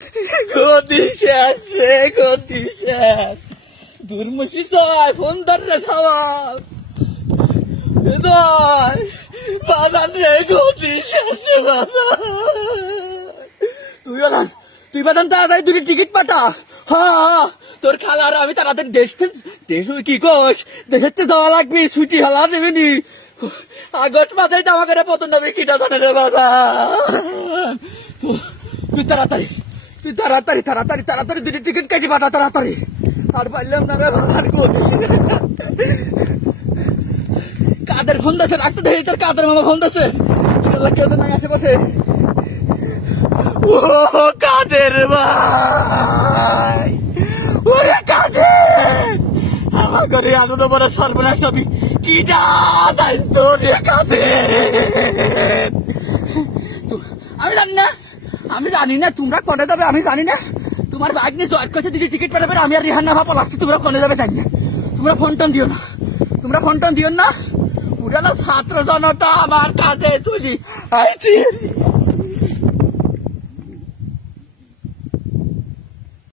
গতি শেষ রে, গতি শেষ। দুর্মুষি চাই ফোন ধর রে সবাই, বাজান রে, গতি শেষ রে বাজান। তুই বাজান তাড়াতাড়ি দুটি টিকিট পাঠা। হ্যাঁ, তোর খালার আমি তাড়াতাড়ি দেশ কি কোষ, দেশের যাওয়া লাগবে, ছুটি হলা দেবেনি। আগস্ট মাসেই তো আমাকে পতন নবী কিটা জানে রে বাজান। তুই তাড়াতাড়ি দুটি টিকিট কেটে পাঠা তাড়াতাড়ি। আর পারলাম না রে বাজান, কাদের ফোন দিয়েছে, রাখতে দেখি তোর কাদের মামা ফোন দিয়েছে। কেউ তো নাই আশেপাশে। ও কাদের ভাই, ওরে কাদের, আমার ঘরে এত বড় সর্বনাশ সবই কিটা দায়িত্ব রে কাদের। আমি জানি না তোমরা কনে যাবে, আমি জানি না। তোমার বাইক নিয়ে জয়েট করছে, দিদি টিকিট পেলে আমি আর রিহান না ভাপা লাগছি। তোমরা কনে যাবে জানি না। তোমরা ফোন টোন দিও না। পুরানো ছাত্র জনতা আমার কাছে চলি আইছি।